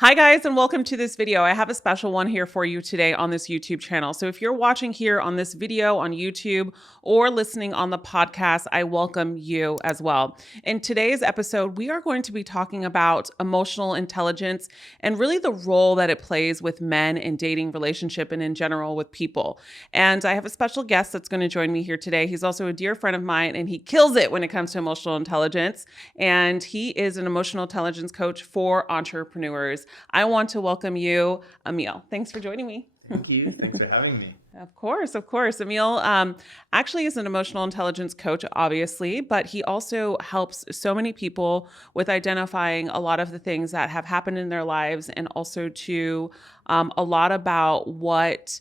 Hi guys, and welcome to this video. I have a special one here for you today on this YouTube channel. So if you're watching here on this video on YouTube or listening on the podcast, I welcome you as well. In today's episode, we are going to be talking about emotional intelligence and really the role that it plays with men in dating, relationship, and in general with people. And I have a special guest that's going to join me here today. He's also a dear friend of mine, and he kills it when it comes to emotional intelligence. And he is an emotional intelligence coach for entrepreneurs. I want to welcome you, Emil. Thanks for joining me. Thank you. Thanks for having me. Of course. Emil actually is an emotional intelligence coach, obviously, but he also helps so many people with identifying a lot of the things that have happened in their lives, and also to a lot about what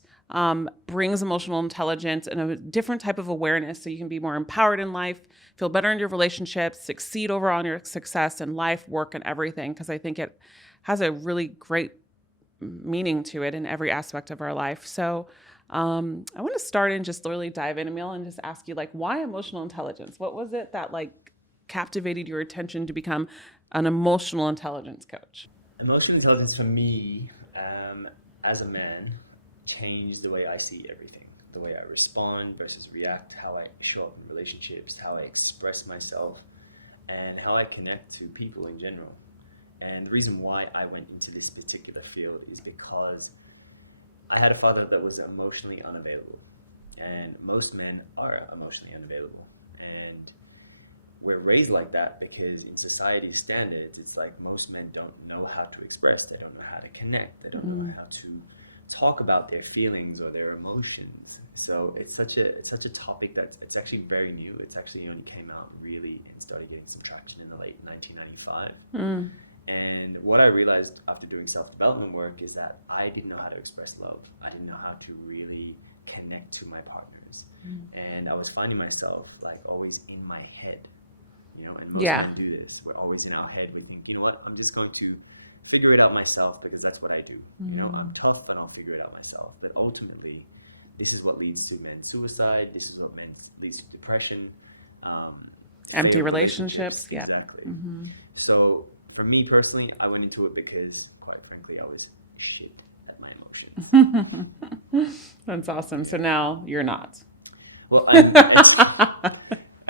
brings emotional intelligence and a different type of awareness so you can be more empowered in life, feel better in your relationships, succeed overall in your success in life, work, and everything, because I think it has a really great meaning to it in every aspect of our life. So I want to start and just really dive in, Emil, and just ask you, why emotional intelligence? What was it that captivated your attention to become an emotional intelligence coach? Emotional intelligence for me, as a man, changed the way I see everything, the way I respond versus react, how I show up in relationships, how I express myself, and how I connect to people in general. And the reason why I went into this particular field is because I had a father that was emotionally unavailable. And most men are emotionally unavailable. And we're raised like that because in society's standards, it's like most men don't know how to express. They don't know how to connect. They don't know how to talk about their feelings or their emotions. So it's such a topic it's actually very new. It's actually only came out really and started getting some traction in the late 1995. And what I realized after doing self-development work is that I didn't know how to express love. I didn't know how to really connect to my partners. And I was finding myself always in my head, and most men do this. We're always in our head. We think, you know what, I'm just going to figure it out myself because that's what I do. I'm tough and I'll figure it out myself. But ultimately, this is what leads to men's suicide. This is what leads to depression, failed relationships. Yeah. Exactly. So for me personally, I went into it because, quite frankly, I was shit at my emotions. That's awesome. Yeah. So now you're not. Well, I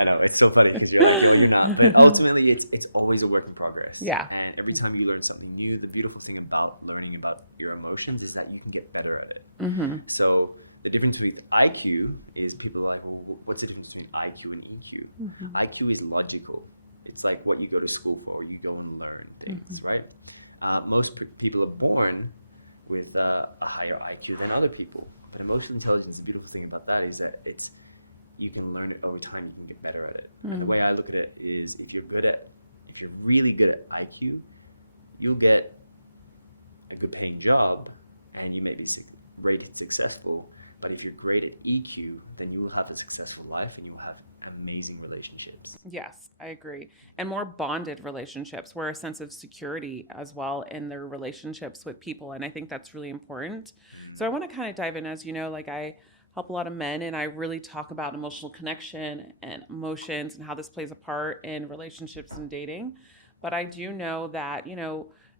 know, it's so funny because you're like, yo, you're not. But ultimately, it's always a work in progress. Yeah. And every time you learn something new, the beautiful thing about learning about your emotions is that you can get better at it. So the difference with IQ is people are like, well, what's the difference between IQ and EQ? IQ is logical. It's like what you go to school for. You go and learn things, right? Most people are born with a higher IQ than other people. But emotional intelligence, the beautiful thing about that is that you can learn it over time. You can get better at it. And the way I look at it is if you're really good at IQ, you'll get a good paying job and you may be rated successful. But if you're great at EQ, then you will have a successful life and you will have amazing relationships. Yes, I agree. And more bonded relationships, where a sense of security as well in their relationships with people. And I think that's really important. So I want to kind of dive in, as you know, I help a lot of men and I really talk about emotional connection and emotions and how this plays a part in relationships and dating. But I do know that,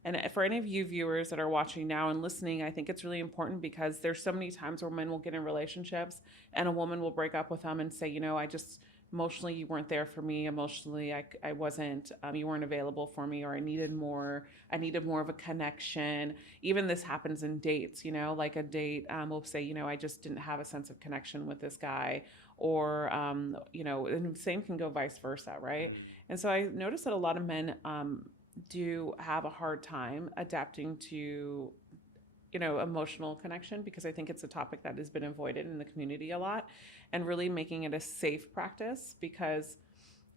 and for any of you viewers that are watching now and listening, I think it's really important because there's so many times where men will get in relationships and a woman will break up with them and say, emotionally, you weren't there for me. Emotionally, I wasn't, you weren't available for me, or I needed more of a connection. Even this happens in dates, a date will say, I just didn't have a sense of connection with this guy, or, and the same can go vice versa, right? And so I noticed that a lot of men do have a hard time adapting to emotional connection, because I think it's a topic that has been avoided in the community a lot, and really making it a safe practice, because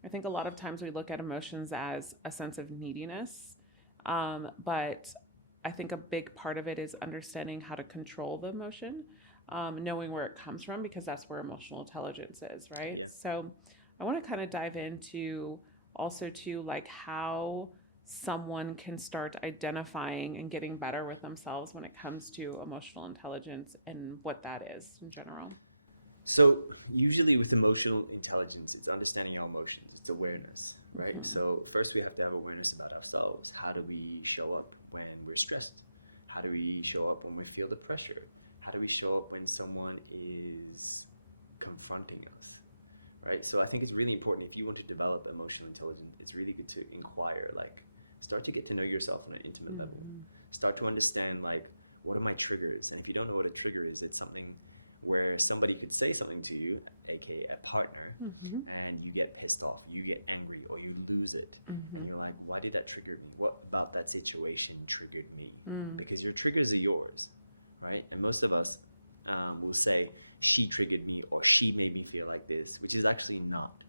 I think a lot of times we look at emotions as a sense of neediness, but I think a big part of it is understanding how to control the emotion, knowing where it comes from, because that's where emotional intelligence is, right? Yeah. So I want to kind of dive into also to how someone can start identifying and getting better with themselves when it comes to emotional intelligence and what that is in general. So usually with emotional intelligence, it's understanding our emotions. It's awareness, right? Mhm. So first we have to have awareness about ourselves. How do we show up when we're stressed? How do we show up when we feel the pressure? How do we show up when someone is confronting us, right? So I think it's really important if you want to develop emotional intelligence, it's really good to inquire, like start to get to know yourself on an intimate level. Start to understand like, what are my triggers? And if you don't know what a trigger is, it's something where somebody could say something to you, aka a partner, and you get pissed off, you get angry, or you lose it. And you're like, why did that trigger me? What about that situation triggered me? Because your triggers are yours, right? And most of us will say, she triggered me, or she made me feel like this, which is actually not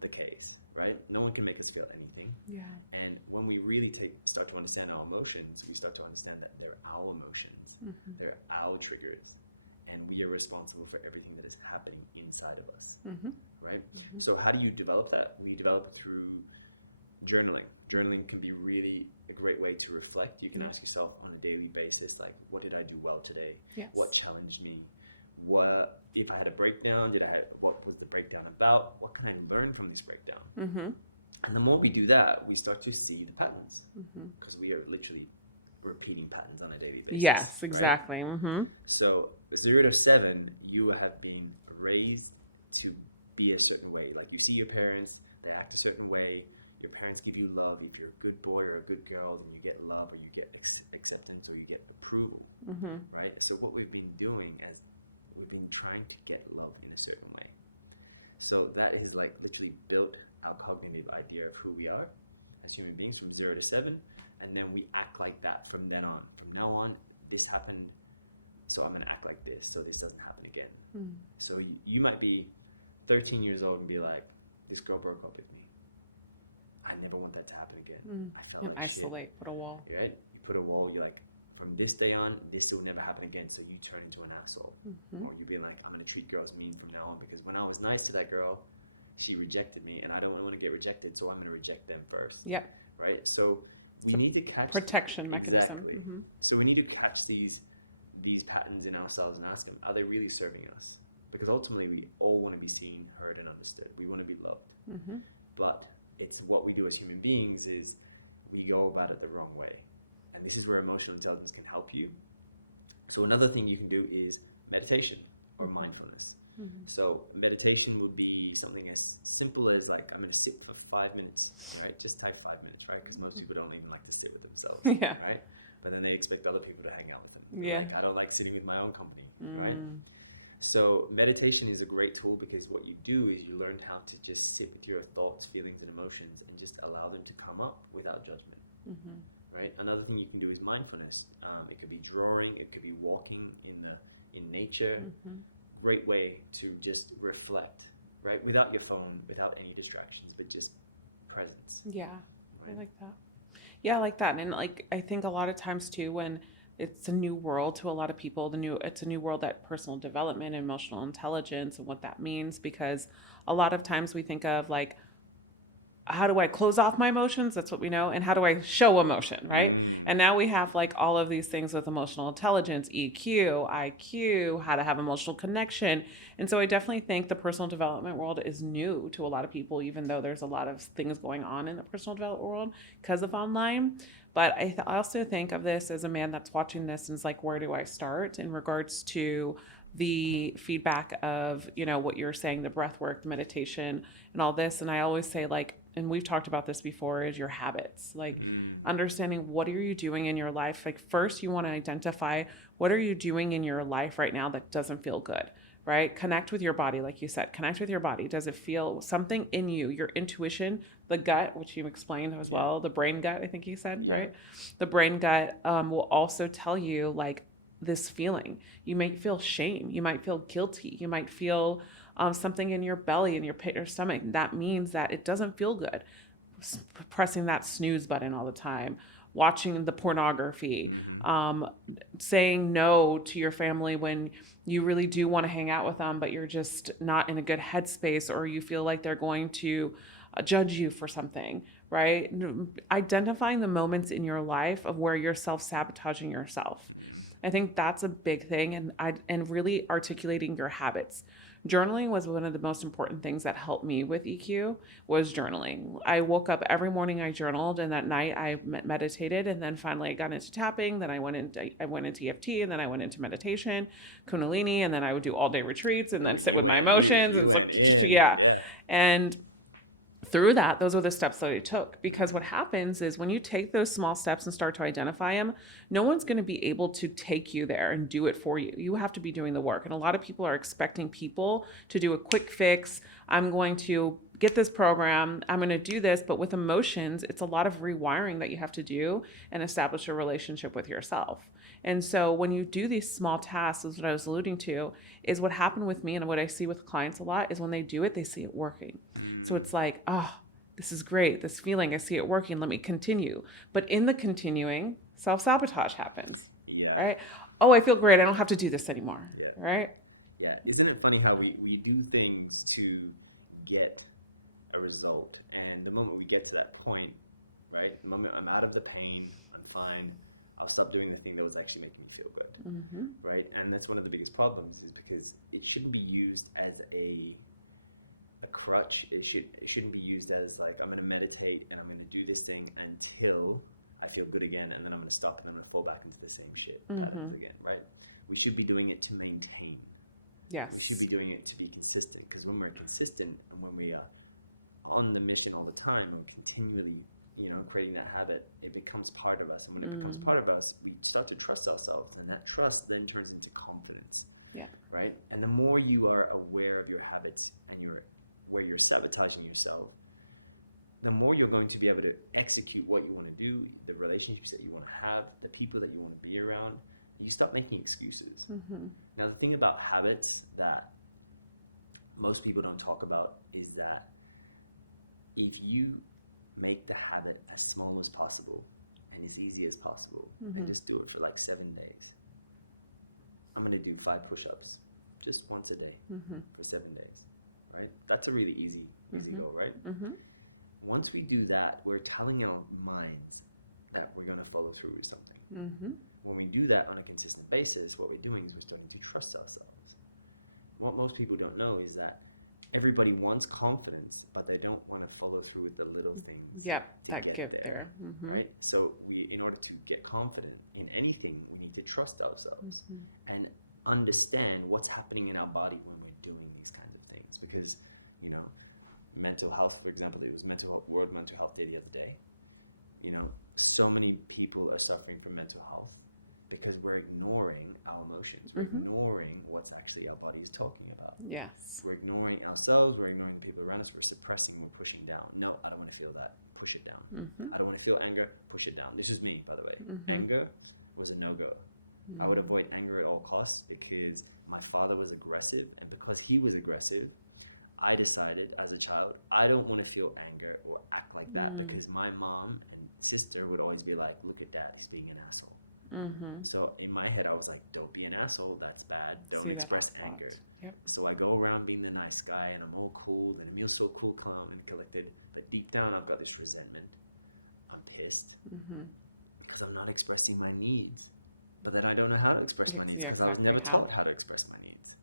the case, right? No one can make us feel anything. Yeah. And when we really start to understand our emotions, we start to understand that they're our emotions, they're our triggers, and we are responsible for everything that is happening inside of us, right? So how do you develop that? We develop it through journaling. Journaling can be really a great way to reflect. You can ask yourself on a daily basis, like, what did I do well today? Yes. What challenged me? What, if I had a breakdown, what was the breakdown about? What can I learn from this breakdown? And the more we do that, we start to see the patterns, because we are literally repeating patterns on a daily basis. Yes, right? exactly. So 0 to 7, you have been raised to be a certain way. Like you see your parents, they act a certain way. Your parents give you love. If you're a good boy or a good girl, then you get love, or you get acceptance, or you get approval, right? So what we've been doing as we've been trying to get love in a certain way. So that is like literally built our cognitive idea of who we are as human beings from 0 to 7. And then we act like that from then on. From now on, this happened, so I'm going to act like this, so this doesn't happen again. So you might be 13 years old and be like, this girl broke up with me. I never want that to happen again. I felt like shit. Isolate, put a wall. Right? You put a wall, you're like, from this day on, this will never happen again. So you turn into an asshole. Or you be like, I'm going to treat girls mean from now on, because when I was nice to that girl, she rejected me, and I don't want to get rejected, so I'm going to reject them first. Yeah. Right? So we need to catch protection mechanism. Exactly. So we need to catch these patterns in ourselves and ask them, are they really serving us? Because ultimately we all want to be seen, heard, and understood. We want to be loved. But it's what we do as human beings is we go about it the wrong way. And this is where emotional intelligence can help you. So another thing you can do is meditation or mindfulness. So meditation would be something as simple as like, I'm going to sit for 5 minutes, right? Just type 5 minutes, right? Because most people don't even like to sit with themselves, right? But then they expect other people to hang out with them. They're like, I don't like sitting with my own company, right? So meditation is a great tool, because what you do is you learn how to just sit with your thoughts, feelings, and emotions and just allow them to come up without judgment, right? Another thing you can do is mindfulness. It could be drawing, it could be walking in nature. Great way to just reflect, right? Without your phone, without any distractions, but just presence. Yeah. Right? I like that. Yeah, I like that. And like, I think a lot of times too, when it's a new world to a lot of people, it's a new world at personal development, emotional intelligence, and what that means, because a lot of times we think of like, how do I close off my emotions? That's what we know. And how do I show emotion, right? And now we have like all of these things with emotional intelligence, EQ, IQ, how to have emotional connection. And so I definitely think the personal development world is new to a lot of people, even though there's a lot of things going on in the personal development world because of online. But I also think of this as a man that's watching this and is like, where do I start in regards to the feedback of, you know, what you're saying, the breath work, the meditation, and all this. And I always say, like, and we've talked about this before, is your habits, like understanding what are you doing in your life. Like, first you want to identify what are you doing in your life right now that doesn't feel good, right? Connect with your body. Like you said, connect with your body. Does it feel something in you, your intuition, the gut, which you explained as well, the brain gut, I think you said, right? The brain gut will also tell you like this feeling. You might feel shame. You might feel guilty. You might feel something in your belly, in your pit, your stomach. That means that it doesn't feel good. Pressing that snooze button all the time, watching the pornography, saying no to your family when you really do want to hang out with them, but you're just not in a good headspace, or you feel like they're going to judge you for something, right? Identifying the moments in your life of where you're self-sabotaging yourself. I think that's a big thing, and really articulating your habits. journaling was one of the most important things that helped me with EQ, was journaling. I woke up every morning, I journaled, and that night I meditated, and then finally I got into tapping, then I went into EFT, and then I went into meditation, Kundalini, and then I would do all day retreats, and then sit with my emotions. You went in. Yeah. And through that, those are the steps that I took, because what happens is when you take those small steps and start to identify them, no one's going to be able to take you there and do it for you. You have to be doing the work. And a lot of people are expecting people to do a quick fix. I'm going to get this program. I'm going to do this. But with emotions, it's a lot of rewiring that you have to do and establish a relationship with yourself. And so when you do these small tasks, is what I was alluding to, is what happened with me and what I see with clients a lot is when they do it, they see it working. So it's like, oh, this is great. This feeling, I see it working. Let me continue. But in the continuing, self-sabotage happens. Yeah. Right? Oh, I feel great. I don't have to do this anymore. Yeah. Right? Yeah. Isn't it funny how we do things to get a result? And the moment we get to that point, right? The moment I'm out of the pain, I'm fine, I'll stop doing the thing that was actually making me feel good, right? And that's one of the biggest problems, is because it shouldn't be used as a crutch. It shouldn't be used as like, I'm going to meditate and I'm going to do this thing until I feel good again, and then I'm going to stop and I'm going to fall back into the same shit patterns again, right? We should be doing it to maintain. Yes. We should be doing it to be consistent, because when we're consistent and when we are on the mission all the time, and we're continually creating that habit, it becomes part of us. And when it becomes part of us, we start to trust ourselves, and that trust then turns into confidence. Yeah. Right? And the more you are aware of your habits and where you're sabotaging yourself, the more you're going to be able to execute what you want to do, the relationships that you want to have, the people that you want to be around, and you stop making excuses. Now, the thing about habits that most people don't talk about is that if you make the habit as small as possible and as easy as possible, and just do it for like 7 days. I'm going to do 5 push-ups just once a day for 7 days, right? That's a really easy goal, right? Once we do that, we're telling our minds that we're going to follow through with something. When we do that on a consistent basis, what we're doing is we're starting to trust ourselves. What most people don't know is that everybody wants confidence, but they don't want to follow through with the little things to get there, right? So in order to get confident in anything, we need to trust ourselves and understand what's happening in our body when we're doing these kinds of things. Because, mental health, for example, it was World Mental Health Day the other day. So many people are suffering from mental health because we're ignoring our emotions. We're ignoring what's actually our body is talking about. Yes. We're ignoring ourselves. We're ignoring the people around us. We're suppressing. We're pushing down. No, I don't want to feel that. Push it down. I don't want to feel anger. Push it down. This is me, by the way. Anger was a no-go. I would avoid anger at all costs because my father was aggressive. And because he was aggressive, I decided as a child, I don't want to feel anger or act like that because my mom and sister would always be like, look at dad, he's being an asshole. So in my head, I was like, don't be an asshole. That's bad. Don't express anger. So I go around being the nice guy and I'm all cool. And Emil's so cool, calm and collected. But deep down, I've got this resentment. I'm pissed because I'm not expressing my needs. But then I don't know how to express my needs because I was never taught how to express my needs.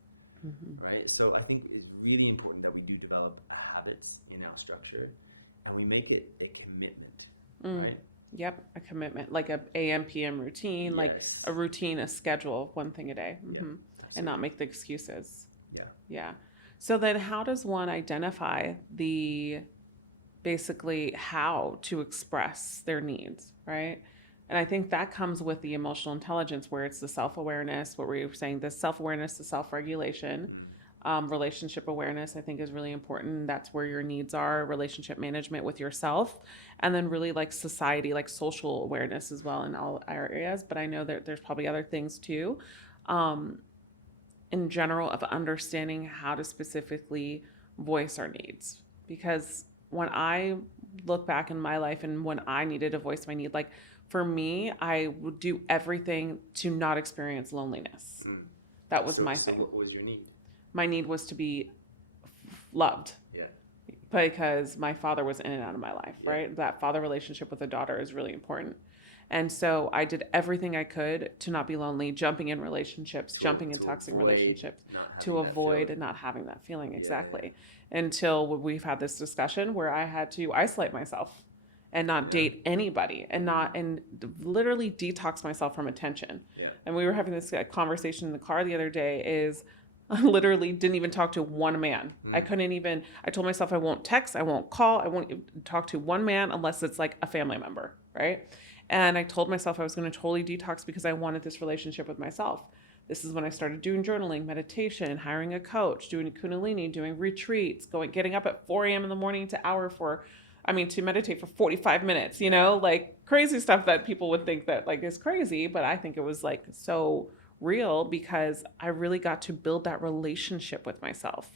Right? So I think it's really important that we do develop habits in our structure and we make it a commitment, right? Yep, a commitment, like a AM, PM routine, Yes. like a routine, a schedule, one thing a day. Yeah, And absolutely. not make the excuses. Yeah. Yeah. So then how does one identify basically how to express their needs, right? And I think that comes with the emotional intelligence, where it's the self-awareness, what we were saying, the self-awareness, the self-regulation, relationship awareness, I think is really important. That's where your needs are, relationship management with yourself, and then really like society, like social awareness as well in all areas. But I know that there's probably other things too, in general, of understanding how to specifically voice our needs. Because when I look back in my life and when I needed to voice my need, like for me, I would do everything to not experience loneliness. That was my thing. So what was your need? My need was to be loved. Yeah. Because my father was in and out of my life, right? That father relationship with a daughter is really important. And so I did everything I could to not be lonely, jumping in relationships, jumping in toxic avoid relationships, not having to that avoid feeling. and not having that feeling. Yeah, Exactly. yeah. Until we've had this discussion where I had to isolate myself and not date anybody and not, and literally detox myself from attention. Yeah. And we were having this conversation in the car the other day is I literally didn't even talk to one man. I couldn't even, I told myself I won't text, I won't call, I won't talk to one man unless it's like a family member, right? And I told myself I was going to totally detox because I wanted this relationship with myself. This is when I started doing journaling, meditation, hiring a coach, doing Kundalini, doing retreats, getting up at 4 a.m. in the morning to meditate for 45 minutes, you know, like crazy stuff that people would think that like is crazy, but I think it was like so real because I really got to build that relationship with myself.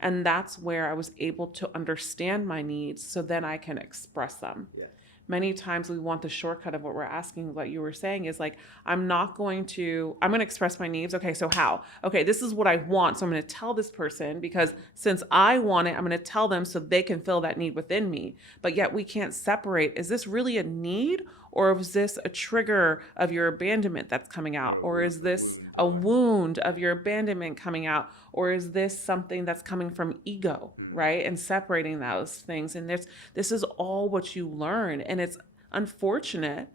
And that's where I was able to understand my needs so then I can express them. Yeah. Many times we want the shortcut of what we're asking. What you were saying is like, I'm going to express my needs. Okay, so how? Okay, this is what I want. So I'm going to tell this person because since I want it, I'm going to tell them so they can fill that need within me. But yet we can't separate. Is this really a need? Or is this a trigger of your abandonment that's coming out? Or is this a wound of your abandonment coming out? Or is this something that's coming from ego, right? And separating those things. And this is all what you learn. And it's unfortunate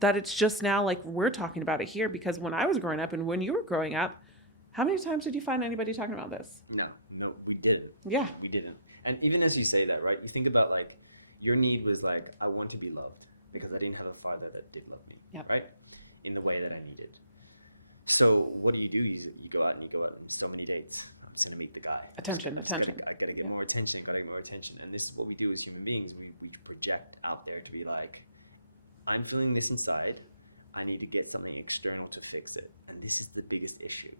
that it's just now like we're talking about it here because when I was growing up and when you were growing up, how many times did you find anybody talking about this? No, we didn't. Yeah. We didn't. And even as you say that, right, you think about like your need was like, I want to be loved. Because I didn't have a father that did love me, right? In the way that I needed. So what do? You go out on so many dates. I'm just gonna meet the guy. I gotta get more attention. And this is what we do as human beings. We project out there to be like, I'm feeling this inside. I need to get something external to fix it. And this is the biggest issue,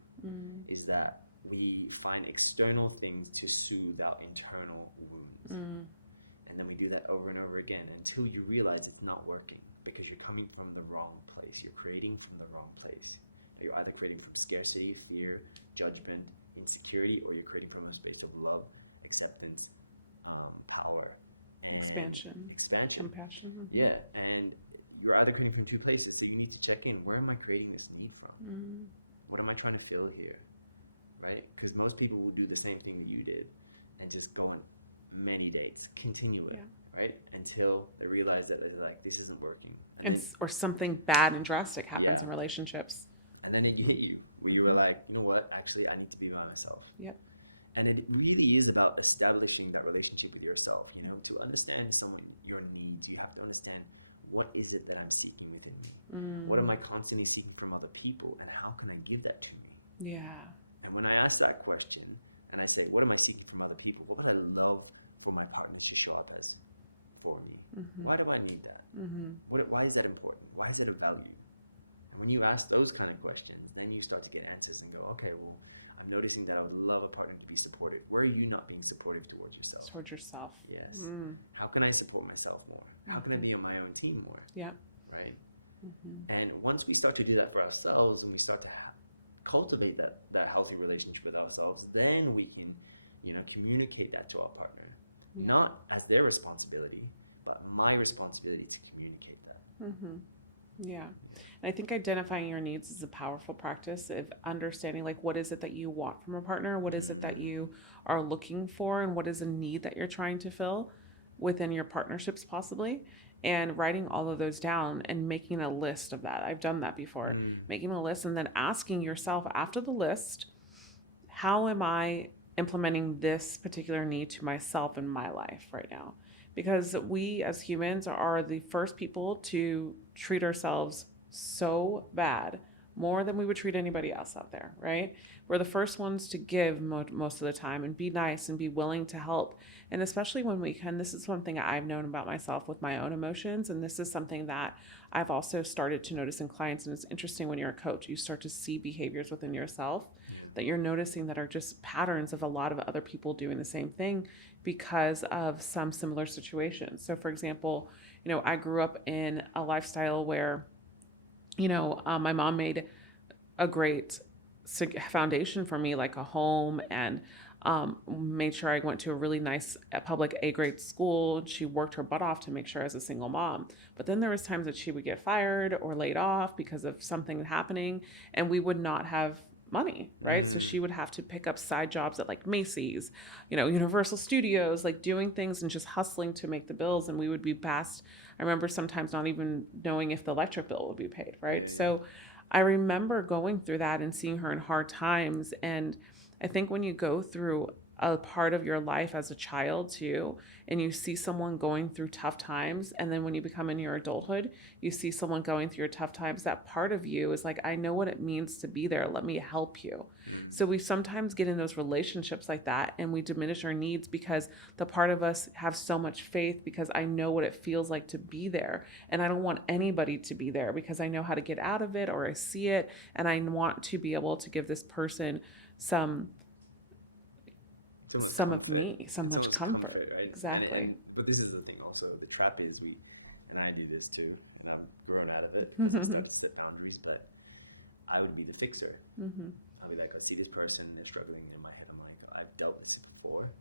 is that we find external things to soothe our internal wounds. And then we do that over and over again until you realize it's not working because you're coming from the wrong place. You're creating from the wrong place. Now, you're either creating from scarcity, fear, judgment, insecurity, or you're creating from a space of love, acceptance, power, and expansion. Compassion. Yeah, and you're either creating from two places. So you need to check in. Where am I creating this need from? What am I trying to feel here? Right? Because most people will do the same thing that you did and just go on many dates, continue it, right? Until they realize that they're like, this isn't working. Or something bad and drastic happens in relationships. And then it hit you where you were like, you know what? Actually, I need to be by myself. Yeah. And it really is about establishing that relationship with yourself, you know, to understand your needs. You have to understand, what is it that I'm seeking within me? What am I constantly seeking from other people? And how can I give that to me? Yeah. And when I ask that question and I say, what am I seeking from other people? What would I love for my partners to show up as for me? Why do I need that? Why is that important? Why is it of value? And when you ask those kind of questions, then you start to get answers and go, okay, well, I'm noticing that I would love a partner to be supportive. Where are you not being supportive towards yourself? Towards yourself. Yes. How can I support myself more? How can I be on my own team more? Yeah. Right? And once we start to do that for ourselves and we start to cultivate that healthy relationship with ourselves, then we can, communicate that to our partner. Not as their responsibility, but my responsibility to communicate that. Yeah. And I think identifying your needs is a powerful practice of understanding, like, what is it that you want from a partner? What is it that you are looking for? And what is a need that you're trying to fill within your partnerships possibly? And writing all of those down and making a list of that. I've done that before. Making a list and then asking yourself after the list, how am I implementing this particular need to myself in my life right now? Because we as humans are the first people to treat ourselves so bad, more than we would treat anybody else out there, right? We're the first ones to give most of the time and be nice and be willing to help. And especially when we can, this is something I've known about myself with my own emotions. And this is something that I've also started to notice in clients. And it's interesting when you're a coach, you start to see behaviors within yourself that you're noticing that are just patterns of a lot of other people doing the same thing because of some similar situations. So for example, I grew up in a lifestyle where, my mom made a great foundation for me, like a home and made sure I went to a really nice public A-grade school. She worked her butt off to make sure I was a single mom. But then there was times that she would get fired or laid off because of something happening, and we would not have money, right? So she would have to pick up side jobs at like Macy's, Universal Studios, like doing things and just hustling to make the bills. And we would be past, I remember sometimes not even knowing if the electric bill would be paid, right? Yeah. So I remember going through that and seeing her in hard times. And I think when you go through a part of your life as a child too, and you see someone going through tough times, and then when you become in your adulthood, you see someone going through your tough times, that part of you is like, I know what it means to be there. Let me help you. So we sometimes get in those relationships like that, and we diminish our needs because the part of us have so much faith, because I know what it feels like to be there, and I don't want anybody to be there because I know how to get out of it, or I see it, and I want to be able to give this person some It's almost some comfort. of me, It's almost comfort, right? Exactly. But this is the thing also. The trap is and I do this too, and I've grown out of it because I started to set boundaries, but I would be the fixer. I'll be like, I see this person, they're struggling, and in my head I'm like, I've dealt with this before.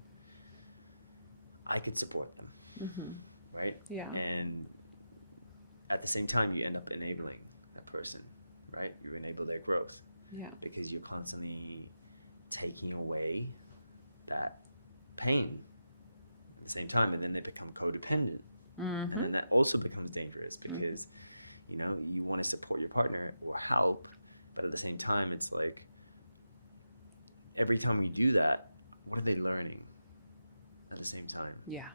I could support them, right? Yeah. And at the same time, you end up enabling that person, right? You enable their growth. Yeah. Because you're constantly taking away that pain at the same time, and then they become codependent. And then that also becomes dangerous because you want to support your partner or help, but at the same time it's like every time we do that, what are they learning at the same time? Yeah.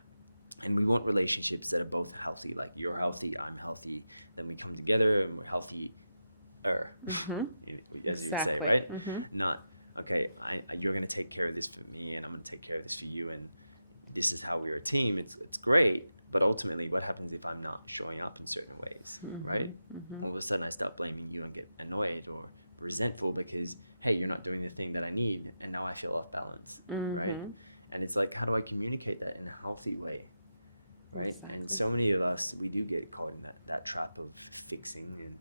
And we want relationships that are both healthy, like you're healthy, I'm healthy, then we come together and we're healthy, as you would say, right? Not, okay, you're going to take care of this for me, and I'm going to take care of this for you, and this is how we're a team. It's great, but ultimately, what happens if I'm not showing up in certain ways, right? All of a sudden, I start blaming you and get annoyed or resentful because, hey, you're not doing the thing that I need, and now I feel off balance, right? And it's like, how do I communicate that in a healthy way, right? Exactly. And so many of us, we do get caught in that trap of fixing, and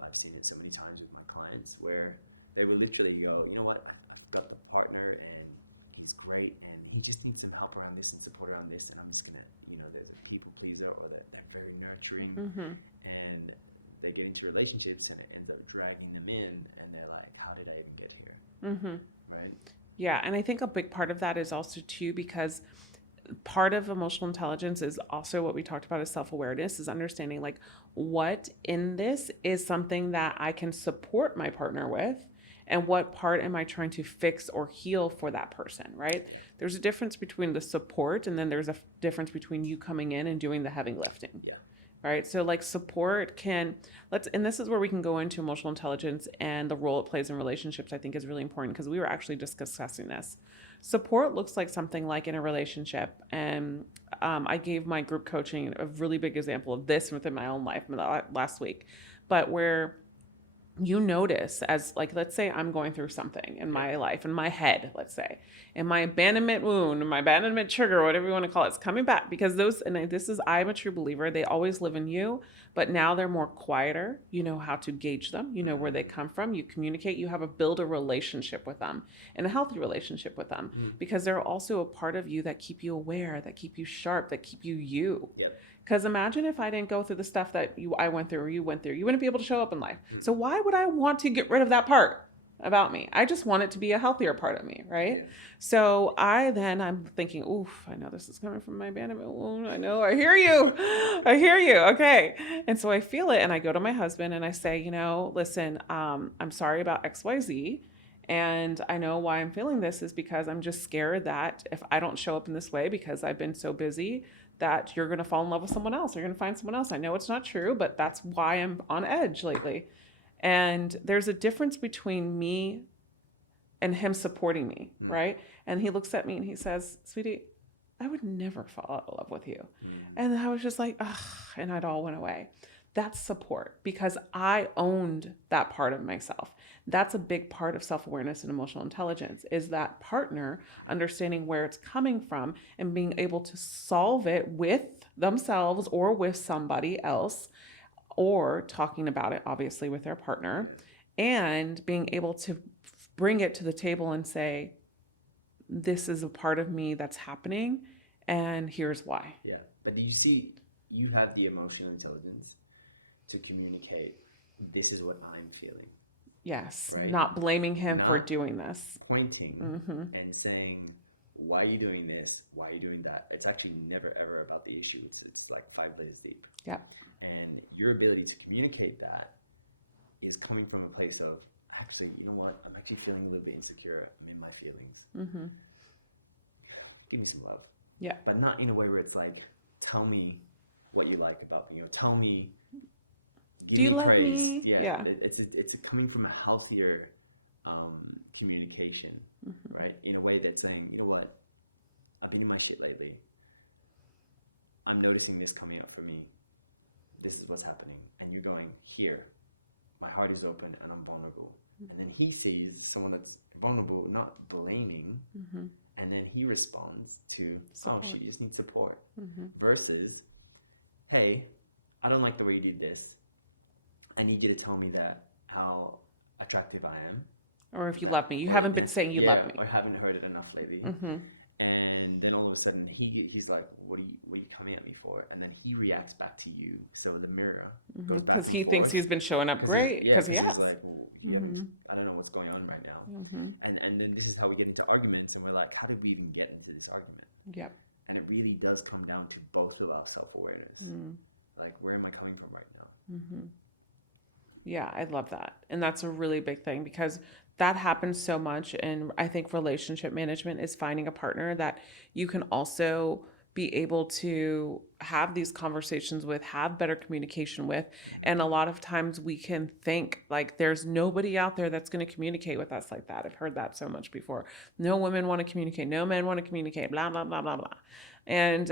I've seen it so many times with my clients where they will literally go, you know what, I've got the partner and he's great and he just needs some help around this and support around this, and I'm just gonna, there's a people pleaser, or they're very nurturing, and they get into relationships and it ends up dragging them in, and they're like, how did I even get here? Right? Yeah, and I think a big part of that is also too because part of emotional intelligence is also what we talked about as self-awareness, is understanding like what in this is something that I can support my partner with, and what part am I trying to fix or heal for that person, right? Yeah. There's a difference between the support, and then there's a difference between you coming in and doing the heavy lifting. Yeah. Right? So like support and this is where we can go into emotional intelligence and the role it plays in relationships, I think is really important, because we were actually just discussing this. Support looks like something like in a relationship, and I gave my group coaching a really big example of this within my own life last week, but where you notice, as like, let's say I'm going through something in my life, in my head, let's say, and my abandonment wound, or my abandonment trigger, whatever you want to call it, is coming back, because I'm a true believer, they always live in you, but now they're more quieter. You know how to gauge them. You know where they come from. You communicate. You build a relationship with them, and a healthy relationship with them, because they're also a part of you that keep you aware, that keep you sharp, that keep you. Yep. Because imagine if I didn't go through the stuff that I went through or you went through, you wouldn't be able to show up in life. So why would I want to get rid of that part about me? I just want it to be a healthier part of me, right? Yeah. So I'm thinking, oof, I know this is coming from my abandonment wound. I know, I hear you. I hear you. Okay. And so I feel it, and I go to my husband and I say, listen, I'm sorry about XYZ. And I know why I'm feeling this is because I'm just scared that if I don't show up in this way because I've been so busy, that you're going to fall in love with someone else. You're going to find someone else. I know it's not true, but that's why I'm on edge lately. And there's a difference between me and him supporting me, right? And he looks at me and he says, sweetie, I would never fall out of love with you. And I was just like, ugh, and it all went away. That's support, because I owned that part of myself. That's a big part of self-awareness and emotional intelligence, is that partner understanding where it's coming from and being able to solve it with themselves or with somebody else, or talking about it obviously with their partner, and being able to bring it to the table and say, this is a part of me that's happening, and here's why. Yeah. But do you see, you have the emotional intelligence to communicate, this is what I'm feeling. Yes. Right? Not blaming him for Not doing this. Pointing and saying, why are you doing this? Why are you doing that? It's actually never ever about the issue. It's like 5 layers deep. Yeah. And your ability to communicate that is coming from a place of, actually, you know what? I'm actually feeling a little bit insecure. I'm in my feelings. Give me some love. Yeah. But not in a way where it's like, tell me what you like about me, or tell me, give me praise. Me? Yeah. It's coming from a healthier communication, right? In a way that's saying, you know what? I've been in my shit lately. I'm noticing this coming up for me. This is what's happening. And you're going, here, my heart is open and I'm vulnerable. And then he sees someone that's vulnerable, not blaming. And then he responds to, oh, she just needs support. Versus, hey, I don't like the way you did this. I need you to tell me that how attractive I am. Or if you love me. You haven't been saying you love me. Or haven't heard it enough lately. And then all of a sudden he's like, what are you coming at me for? And then he reacts back to you. So the mirror goes back and forth. Because he thinks he's been showing up great. Because he's like, well, you haven't, I don't know what's going on right now. And then this is how we get into arguments, and we're like, how did we even get into this argument? Yeah. And it really does come down to both of our self-awareness. Like, where am I coming from right now? Yeah, I love that. And that's a really big thing, because that happens so much. And I think relationship management is finding a partner that you can also be able to have these conversations with, have better communication with. And a lot of times we can think like there's nobody out there that's going to communicate with us like that. I've heard that so much before. No women want to communicate. No men want to communicate, blah, blah, blah, blah, blah. And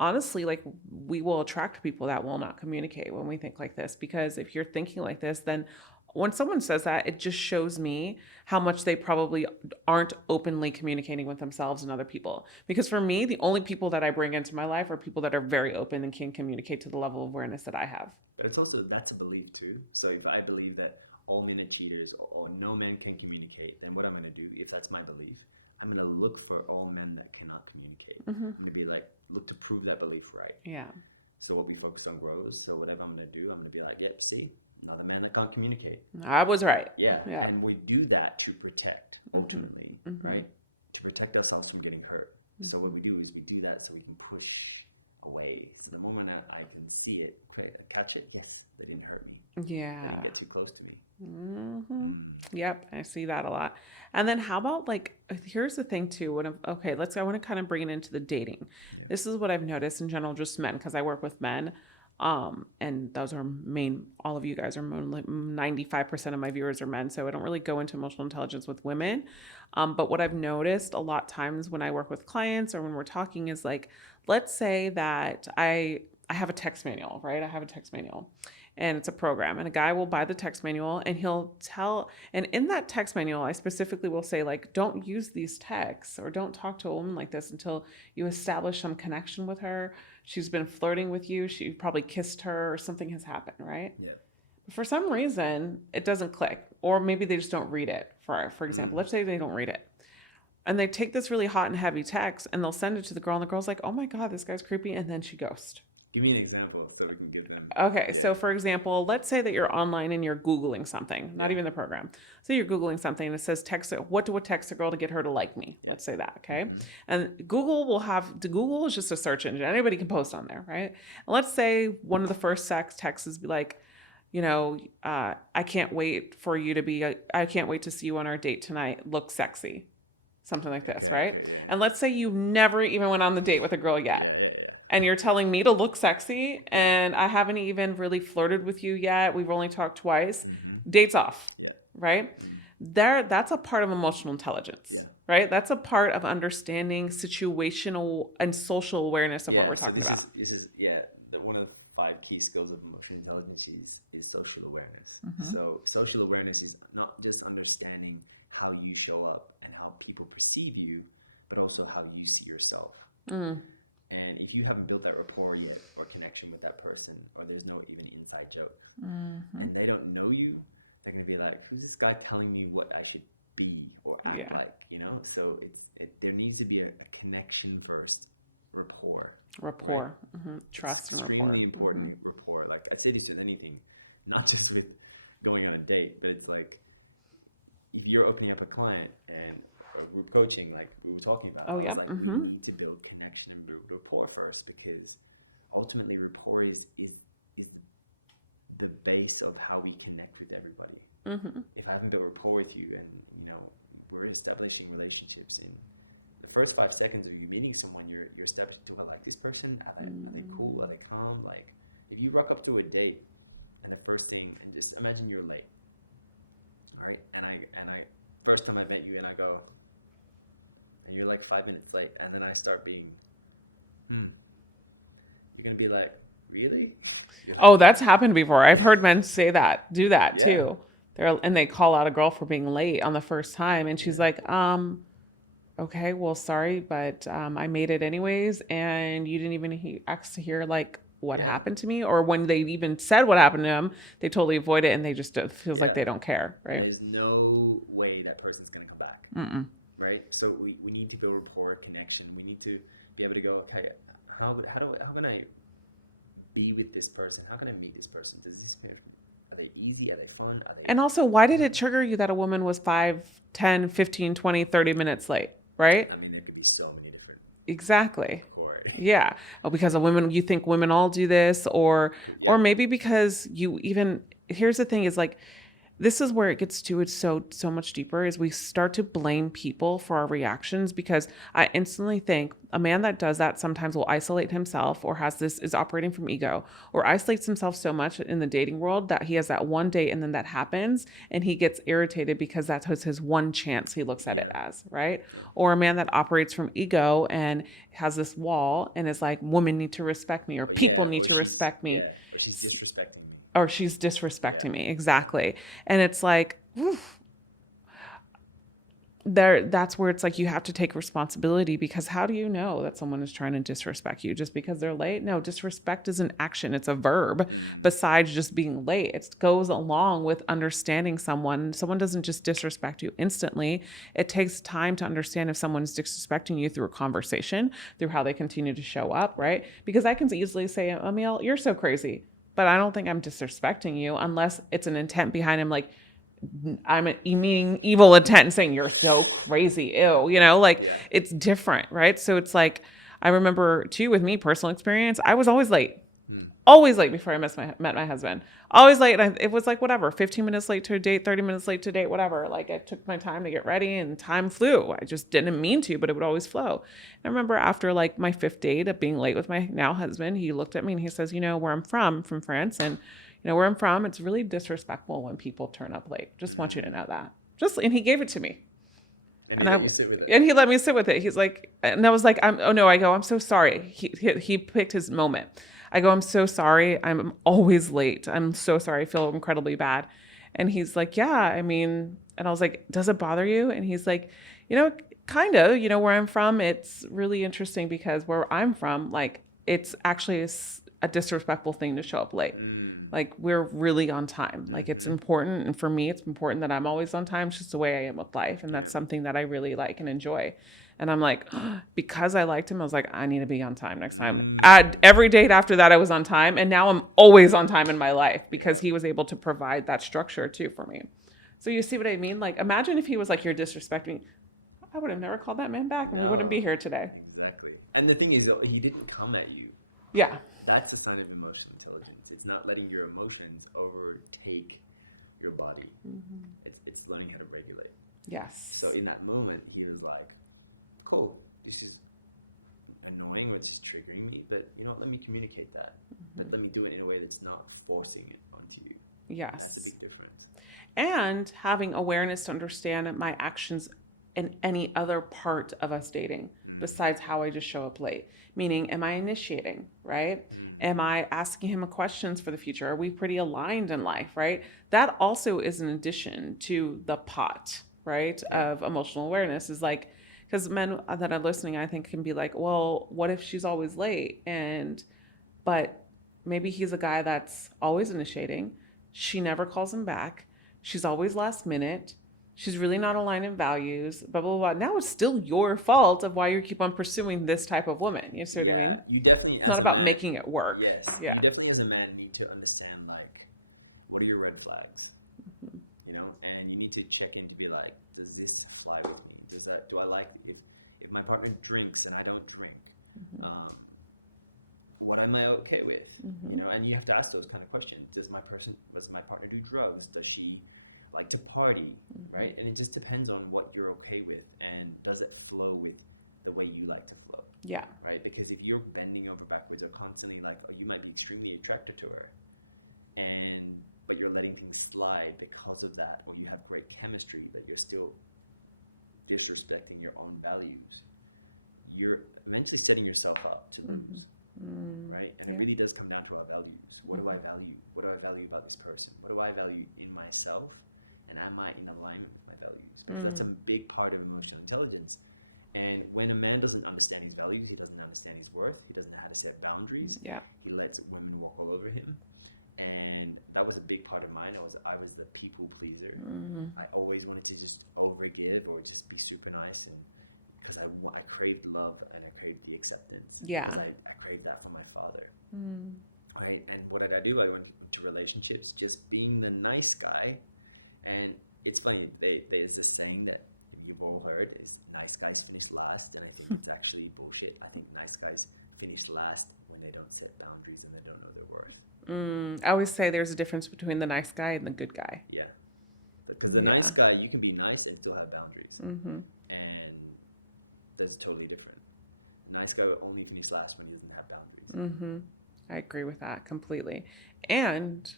honestly, like, we will attract people that will not communicate when we think like this, because if you're thinking like this, then when someone says that, it just shows me how much they probably aren't openly communicating with themselves and other people. Because for me, the only people that I bring into my life are people that are very open and can communicate to the level of awareness that I have. But it's also, that's a belief too. So if I believe that all men are cheaters, or no men can communicate, then what I'm going to do, if that's my belief, I'm going to look for all men that cannot communicate. I'm going to be like, look to prove that belief right. Yeah. So what we focus on grows. So whatever I'm going to do, I'm going to be like, yep, see, another man that can't communicate. I was right. Yeah. And we do that to protect, ultimately, right? To protect ourselves from getting hurt. So what we do is we do that so we can push away. So the moment I can see it, catch it, yes, they didn't hurt me. Yeah. They didn't get too close to me. Yep, I see that a lot. And then how about, like, here's the thing too. I want to kind of bring it into the dating. Yeah. This is what I've noticed in general, just men, because I work with men. And those are all of you guys are 95% of my viewers are men. So I don't really go into emotional intelligence with women. But what I've noticed a lot of times when I work with clients or when we're talking is, like, let's say that I have a text manual, right? I have a text manual and it's a program, and a guy will buy the text manual and and in that text manual, I specifically will say, like, don't use these texts or don't talk to a woman like this until you establish some connection with her. She's been flirting with you. She probably kissed her or something has happened, right? Yeah. For some reason, it doesn't click, or maybe they just don't read it. For example, let's say they don't read it. And they take this really hot and heavy text and they'll send it to the girl, and the girl's like, oh my God, this guy's creepy. And then she ghosts. Give me an example so we can give them. Okay. Yeah. So for example, let's say that you're online and you're Googling something, not even the program. So you're Googling something and it says what do I text a girl to get her to like me? Yeah. Let's say that. Okay. And Google is just a search engine. Anybody can post on there, right? And let's say one of the first texts is like, I can't wait to see you on our date tonight. Look sexy. Something like this, right? Okay, yeah. And let's say you never even went on the date with a girl yet. Yeah. And you're telling me to look sexy, and I haven't even really flirted with you yet. We've only talked twice. Date's off. Yeah. Right? That's a part of emotional intelligence. Yeah. Right? That's a part of understanding situational and social awareness of what we're talking about. This is one of the 5 key skills of emotional intelligence is social awareness. So social awareness is not just understanding how you show up and how people perceive you, but also how you see yourself. And if you haven't built that rapport yet, or connection with that person, or there's no even inside jokes, and they don't know you, they're going to be like, who's this guy telling me what I should be or act like, you know? So there needs to be a connection first, rapport. Right? Trust. It's extremely important rapport. Like I say this with anything, not just with going on a date, but it's like if you're opening up a client and a group coaching, like we were talking about, I was like, we need to build connection and build rapport first, because ultimately rapport is the base of how we connect with everybody. If I haven't built rapport with you, and you know we're establishing relationships in the first 5 seconds of you meeting someone, you're establishing, do I like this person? Are they cool? Are they calm? Like if you rock up to a date and the first thing, and just imagine you're late, all right? And I first time I met you and I go, and you're like 5 minutes late, and then I start being, you're gonna be like, really? Like, oh, that's happened before. I've heard men do that too. And they call out a girl for being late on the first time, and she's like, okay, well, sorry, but I made it anyways, and you didn't even ask to hear like what happened to me, or when they even said what happened to them, they totally avoid it, and they just feels like they don't care. Right? And there's no way that person's gonna come back. Right? So we need to build rapport, connection. We need to be able to go, okay, how can I be with this person? How can I meet this person? Are they easy? Are they fun? And also, why did it trigger you that a woman was 5, 10, 15, 20, 30 minutes late? Right? I mean, there could be so many different. Exactly. Corey. Yeah. Because of women, you think women all do this, or maybe because here's the thing is like, this is where it gets to, it's so much deeper, is we start to blame people for our reactions, because I instantly think a man that does that sometimes will isolate himself, or is operating from ego, or isolates himself so much in the dating world that he has that one date and then that happens and he gets irritated because that was his one chance, he looks at it as, right? Yeah. Or a man that operates from ego and has this wall and is like, women need to respect me, or people need to respect me. Yeah, or she's disrespecting me. Or she's disrespecting me, exactly. Yeah. And it's like, that's where it's like you have to take responsibility, because how do you know that someone is trying to disrespect you just because they're late? No, disrespect is an action. It's a verb besides just being late. It goes along with understanding someone. Someone doesn't just disrespect you instantly. It takes time to understand if someone is disrespecting you through a conversation, through how they continue to show up, right? Because I can easily say, Emil, you're so crazy, but I don't think I'm disrespecting you unless it's an intent behind him, like, I'm meaning evil intent and saying you're so crazy, ew, you know, like it's different, right? So it's like, I remember too, with me, personal experience, I was always late, before I met my husband, always late. And it was like, whatever, 15 minutes late to a date, 30 minutes late to a date, whatever. Like I took my time to get ready and time flew. I just didn't mean to, but it would always flow. And I remember after like my 5th date of being late with my now husband, he looked at me and he says, you know, where I'm from France, and you know, where I'm from, it's really disrespectful when people turn up late. Just want you to know that. And he gave it to me. And he let you sit with it. And he let me sit with it. He's like, and I was like, I'm so sorry. He picked his moment. I go, I'm so sorry. I'm always late. I'm so sorry. I feel incredibly bad. And he's like, yeah, I mean, and I was like, does it bother you? And he's like, you know, kind of, you know, where I'm from, it's really interesting because where I'm from, like, it's actually a disrespectful thing to show up late. Like we're really on time. Like it's important. And for me, it's important that I'm always on time. It's just the way I am with life. And that's something that I really like and enjoy. And I'm like, because I liked him, I was like, I need to be on time next time. Every date after that, I was on time. And now I'm always on time in my life because he was able to provide that structure too for me. So you see what I mean? Like, imagine if he was like, you're disrespecting. I would have never called that man back. No. I wouldn't be here today. Exactly. And the thing is, he didn't come at you. Yeah. That's a sign of emotional intelligence. It's not letting your emotions overtake your body. It's learning how to regulate. Yes. So in that moment, he was like, cool, this is annoying or this is triggering me, but you know what, let me communicate that. But let me do it in a way that's not forcing it onto you. Yes. That's a big difference. And having awareness to understand my actions in any other part of us dating besides how I just show up late. Meaning, am I initiating, right? Am I asking him questions for the future? Are we pretty aligned in life, right? That also is an addition to the pot, right, of emotional awareness. Is like, because men that are listening, I think, can be like, well, what if she's always late? But maybe he's a guy that's always initiating. She never calls him back. She's always last minute. she's really not aligned in values, blah, blah, blah. Now it's still your fault of why you keep on pursuing this type of woman. You see what I mean? You definitely, It's as not a about man, making it work. yes, Yeah. you definitely as a man need to understand, like, what are your red flags? You know, and you need to check in to be like, does this fly with me? Do I like, if my partner drinks and I don't drink, what am I okay with? You know, and you have to ask those kind of questions. Does my partner do drugs? Does she like to party? Right? And it just depends on what you're okay with, and does it flow with the way you like to flow? Yeah. Right? Because if you're bending over backwards or constantly like, you might be extremely attracted to her, but you're letting things slide because of that, or you have great chemistry, but you're still disrespecting your own values, you're eventually setting yourself up to lose. Right? And it really does come down to our values. What do I value? What do I value about this person? What do I value in myself? And am I in alignment with my values? Because that's a big part of emotional intelligence. And when a man doesn't understand his values, he doesn't understand his worth, he doesn't know how to set boundaries, he lets women walk all over him. And that was a big part of mine. I was the people pleaser. I always wanted to just overgive or just be super nice, and because I craved love and I craved the acceptance. Because I craved that from my father. Right? And what did I do? I went into relationships just being the nice guy. And it's funny, there's this saying that you've all heard is nice guys finish last. And I think it's actually bullshit. I think nice guys finish last when they don't set boundaries and they don't know their worth. I always say there's a difference between the nice guy and the good guy. Yeah. Because the nice guy, you can be nice and still have boundaries. And that's totally different. The nice guy will only finish last when he doesn't have boundaries. I agree with that completely. And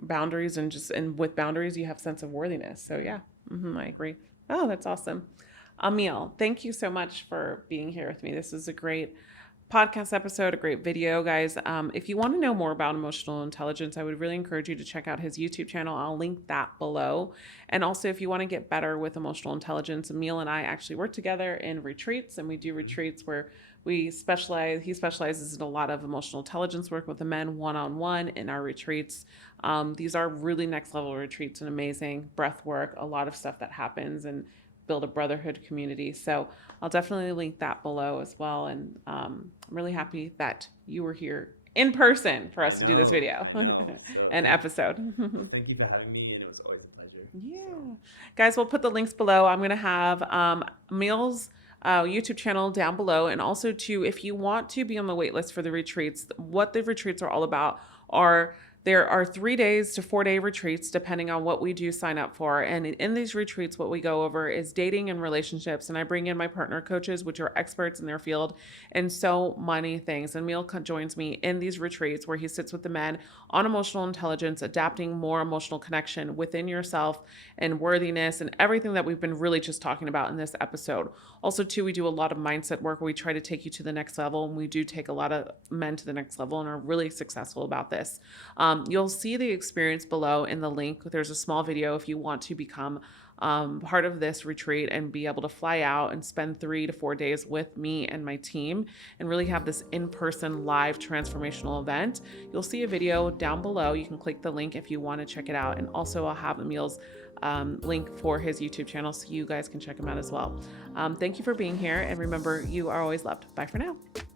boundaries, and with boundaries, you have a sense of worthiness. So I agree. Oh, that's awesome. Emil, thank you so much for being here with me. This is a great podcast episode, a great video, guys. If you want to know more about emotional intelligence, I would really encourage you to check out his YouTube channel. I'll link that below. And also, if you want to get better with emotional intelligence, Emil and I actually work together in retreats, and we do retreats where he specializes in a lot of emotional intelligence work with the men one-on-one in our retreats. These are really next level retreats and amazing breath work, a lot of stuff that happens, and build a brotherhood community. So I'll definitely link that below as well. And I'm really happy that you were here in person for us to do this video. I know. So episode. Well, thank you for having me, and it was always a pleasure. Yeah. So. Guys, we'll put the links below. I'm going to have Emil's YouTube channel down below. And also, too, if you want to be on the wait list for the retreats, what the retreats are all about there are 3 days to 4 day retreats, depending on what we do sign up for. And in these retreats, what we go over is dating and relationships. And I bring in my partner coaches, which are experts in their field, and so many things. And Emil joins me in these retreats where he sits with the men on emotional intelligence, adapting more emotional connection within yourself and worthiness and everything that we've been really just talking about in this episode. Also, too, we do a lot of mindset work where we try to take you to the next level. And we do take a lot of men to the next level and are really successful about this. You'll see the experience below in the link. There's a small video if you want to become part of this retreat and be able to fly out and spend 3 to 4 days with me and my team and really have this in-person live transformational event. You'll see a video down below. You can click the link if you want to check it out. And also I'll have Emil's link for his YouTube channel so you guys can check him out as well. Thank you for being here. And remember, you are always loved. Bye for now.